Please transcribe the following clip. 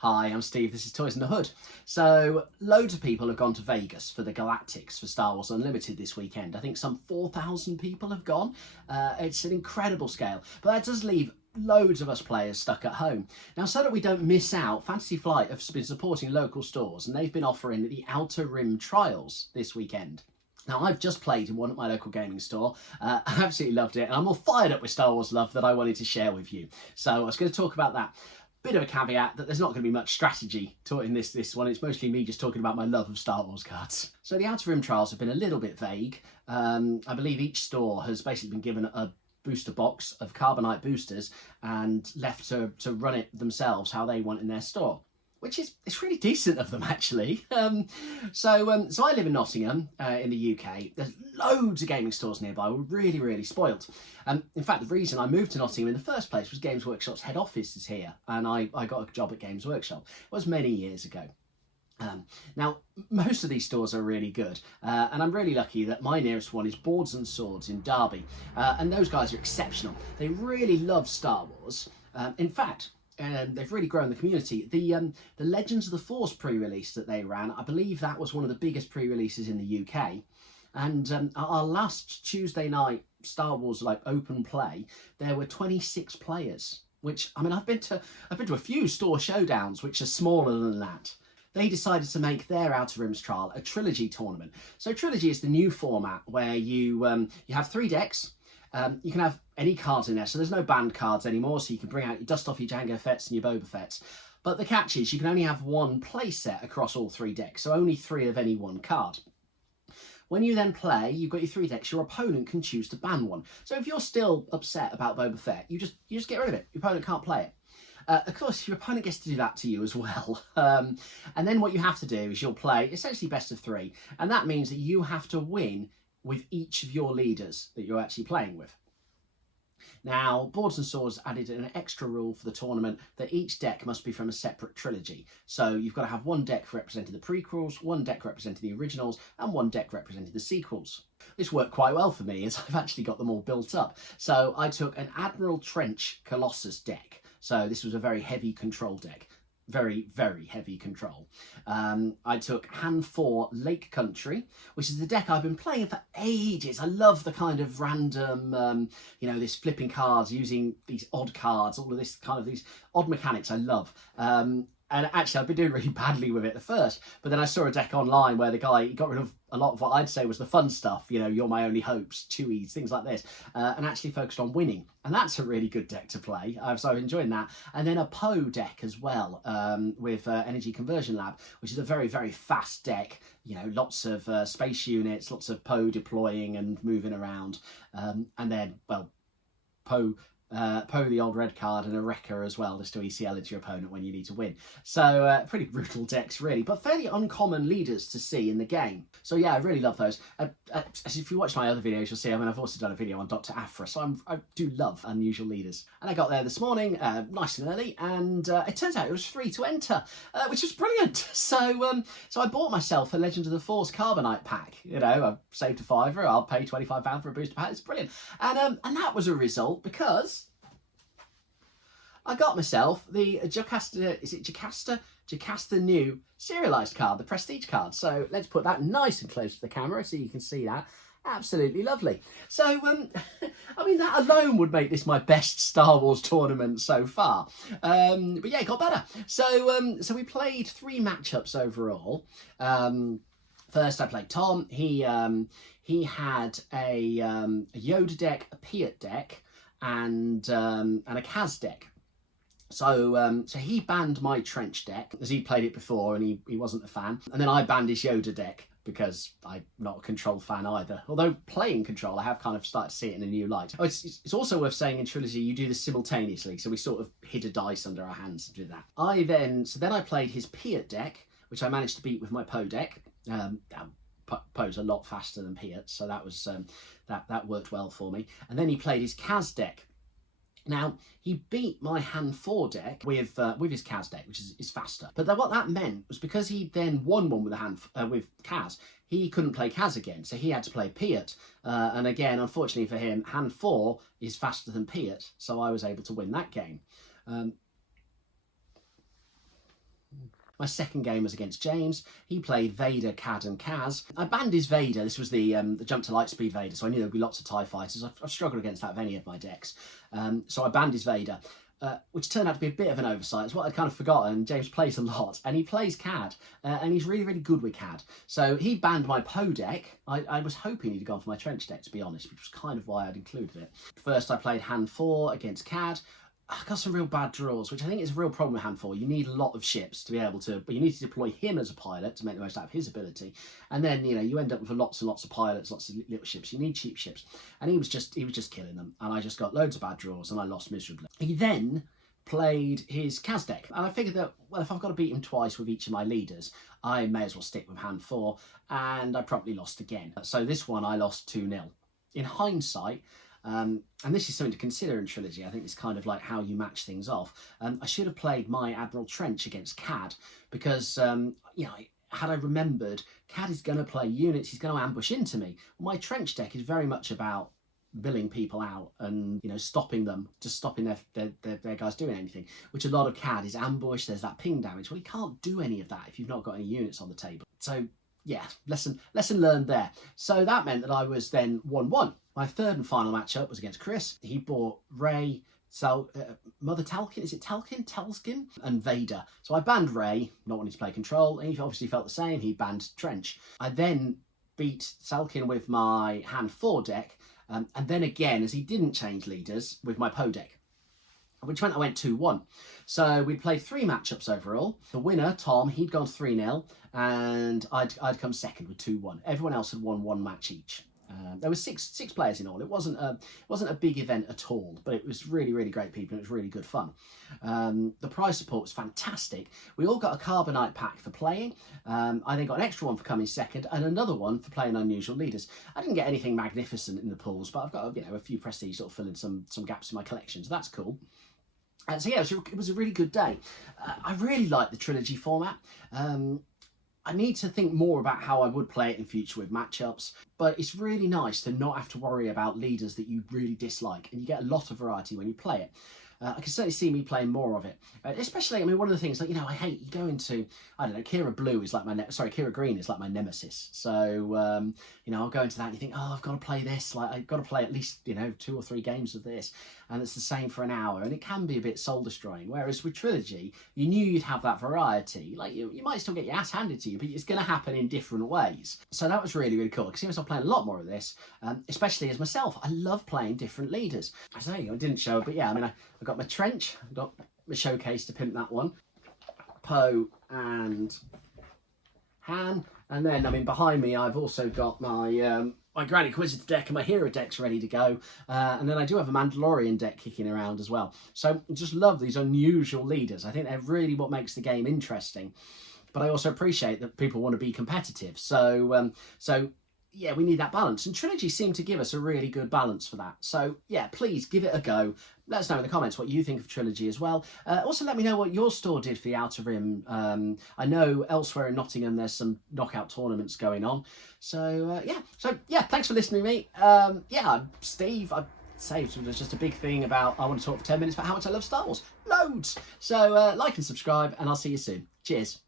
Hi, I'm Steve, this is Toys in the Hood. So, loads of people have gone to Vegas for the Galactics for Star Wars Unlimited this weekend. I think some 4,000 people have gone. It's an incredible scale, but that does leave loads of us players stuck at home. Now, so that we don't miss out, Fantasy Flight have been supporting local stores, and they've been offering the Outer Rim trials this weekend. Now, I've just played in one at my local gaming store. I absolutely loved it, and I'm all fired up with Star Wars love that I wanted to share with you. So I was going to talk about that. Bit of a caveat that there's not going to be much strategy taught in this one. It's mostly me just talking about my love of Star Wars cards. So the Outer Rim trials have been a little bit vague. I believe each store has basically been given a booster box of carbonite boosters and left to run it themselves how they want in their store, which is it's really decent of them, actually. So I live in Nottingham in the UK. There's loads of gaming stores nearby. We're really, really spoilt. In fact, the reason I moved to Nottingham in the first place was Games Workshop's head office is here, and I got a job at Games Workshop. It was many years ago. Now, most of these stores are really good, and I'm really lucky that my nearest one is Boards and Swords in Derby, and those guys are exceptional. They really love Star Wars. In fact, they've really grown the community. The Legends of the Force pre-release that they ran, I believe that was one of the biggest pre-releases in the UK. And our last Tuesday night Star Wars open play, there were 26 players. Which, I mean, I've been to a few store showdowns which are smaller than that. They decided to make their Outer Rims trial a Trilogy tournament. So Trilogy is the new format where you have 3 decks. You can have any cards in there, so there's no banned cards anymore, so you can bring out your dust off your Jango Fett's and your Boba Fett's. But the catch is you can only have one play set across all 3 decks, so only 3 of any one card. When you then play, you've got your 3 decks, your opponent can choose to ban one. So if you're still upset about Boba Fett, you just get rid of it. Your opponent can't play it. Of course, your opponent gets to do that to you as well. And then what you have to do is you'll play essentially best of 3, and that means that you have to win with each of your leaders that you're actually playing with. Now, Boards and Swords added an extra rule for the tournament that each deck must be from a separate trilogy. So you've got to have one deck representing the prequels, one deck representing the originals, and one deck representing the sequels. This worked quite well for me as I've actually got them all built up. So I took an Admiral Trench Colossus deck. So this was a very heavy control deck. Very, very heavy control. I took Han4 Lake Country, which is the deck I've been playing for ages. I love the kind of random, this flipping cards, using these odd cards, all of this kind of these odd mechanics I love. And actually, I've been doing really badly with it at first, but then I saw a deck online where the guy, he got rid of a lot of what I'd say was the fun stuff, you're my only hopes, Chewies, things like this, and actually focused on winning. And that's a really good deck to play, so I'm enjoying that. And then a Poe deck as well, with Energy Conversion Lab, which is a very, very fast deck, lots of space units, lots of Poe deploying and moving around, and then, well, Poe the old red card and a wrecker as well, just to ECL into your opponent when you need to win. So pretty brutal decks really, but fairly uncommon leaders to see in the game. So yeah, I really love those. If you watch my other videos, you'll see, I've also done a video on Dr. Aphra, so I do love unusual leaders. And I got there this morning, nice and early, and it turns out it was free to enter, which was brilliant. So I bought myself a Legends of the Force Carbonite pack. I saved a £5, I'll pay £25 for a booster pack, it's brilliant. And that was a result because I got myself the Jocast Nu serialised card, the Prestige card. So let's put that nice and close to the camera so you can see that. Absolutely lovely. So, I mean, that alone would make this my best Star Wars tournament so far. But yeah, it got better. So we played 3 matchups overall. First, I played Tom. He had a Yoda deck, a Piat deck, and a Kaz deck. So he banned my Trench deck, as he played it before and he wasn't a fan. And then I banned his Yoda deck, because I'm not a Control fan either. Although playing Control, I have kind of started to see it in a new light. Oh, it's also worth saying in Trilogy, you do this simultaneously. So we sort of hid a dice under our hands to do that. Then I played his Piat deck, which I managed to beat with my Poe deck. Poe's a lot faster than Piat, so that was that worked well for me. And then he played his Kaz deck. Now, he beat my Han4 deck with his Kaz deck, which is faster. But what that meant was because he then won one with Kaz, he couldn't play Kaz again, so he had to play Piat. And again, unfortunately for him, Han4 is faster than Piat, so I was able to win that game. My second game was against James. He played Vader, Cad and Kaz. I banned his Vader. This was the jump to light speed Vader, so I knew there'd be lots of TIE fighters. I've struggled against that with any of my decks. So I banned his Vader, which turned out to be a bit of an oversight. It's what I'd kind of forgotten. James plays a lot, and he plays Cad, and he's really, really good with Cad. So he banned my Poe deck. I was hoping he'd gone for my Trench deck, to be honest, which was kind of why I'd included it. First, I played Han4 against Cad. I got some real bad draws, which I think is a real problem with Han4. You need a lot of ships to be able to, but you need to deploy him as a pilot to make the most out of his ability. And then, you know, you end up with lots and lots of pilots, lots of little ships. You need cheap ships. And he was just killing them. And I just got loads of bad draws and I lost miserably. He then played his Kaz deck. And I figured that, well, if I've got to beat him twice with each of my leaders, I may as well stick with Han4. And I promptly lost again. So this one I lost 2-0. In hindsight, and this is something to consider in Trilogy. I think it's kind of like how you match things off. I should have played my Admiral Trench against Cad because, you know, had I remembered, Cad is going to play units, he's going to ambush into me. My Trench deck is very much about billing people out and, you know, stopping them, just stopping their guys doing anything, which a lot of Cad is ambush, there's that ping damage. Well, he can't do any of that if you've not got any units on the table. So, yeah, lesson learned there. So that meant that I was then 1-1. My third and final matchup was against Chris. He bought Rey, Mother Talkin, is it Talkin? Telskin? And Vader. So I banned Rey, not wanting to play control. He obviously felt the same. He banned Trench. I then beat Salkin with my Han4 deck. And then again, as he didn't change leaders, with my Poe deck, which meant I went 2-1. So we'd played 3 matchups overall. The winner, Tom, he'd gone 3-0, and I'd come second with 2-1. Everyone else had won 1 match each. There were six players in all. It wasn't a big event at all, but it was really, really great people. And it was really good fun. The prize support was fantastic. We all got a carbonite pack for playing. I then got an extra one for coming second and another one for playing unusual leaders. I didn't get anything magnificent in the pools, but I've got, you know, a few prestige sort of filling some gaps in my collection, so that's cool. So yeah, it was a really good day. I really like the Trilogy format. I need to think more about how I would play it in future with matchups, but it's really nice to not have to worry about leaders that you really dislike, and you get a lot of variety when you play it. I can certainly see me playing more of it, especially, I mean, one of the things, like, you know, I hate, you go into, I don't know, Kira Blue is like Kira Green is like my nemesis. So, you know, I'll go into that and you think, oh, I've got to play this, like, I've got to play at least, you know, 2 or 3 games of this, and it's the same for an hour, and it can be a bit soul-destroying. Whereas with Trilogy, you knew you'd have that variety. Like, you might still get your ass handed to you, but it's going to happen in different ways. So that was really, really cool. I can see myself playing a lot more of this, especially as myself. I love playing different leaders. I say, I didn't show, but yeah, I mean, I got my Trench, I got my Showcase to pimp that one, Poe and Han, and then, I mean, behind me I've also got my my Grand Inquisitor deck and my Hero decks ready to go, and then I do have a Mandalorian deck kicking around as well. So I just love these unusual leaders. I think they're really what makes the game interesting, but I also appreciate that people want to be competitive. So yeah, we need that balance, and Trilogy seem to give us a really good balance for that. So yeah, please give it a go. Let us know in the comments what you think of Trilogy as well. Also, let me know what your store did for the Outer Rim. I know elsewhere in Nottingham there's some knockout tournaments going on. So yeah, thanks for listening to me. Yeah, I'm Steve. I'd say it was just a big thing about, I want to talk for 10 minutes about how much I love Star Wars. Loads. So like and subscribe, and I'll see you soon. Cheers.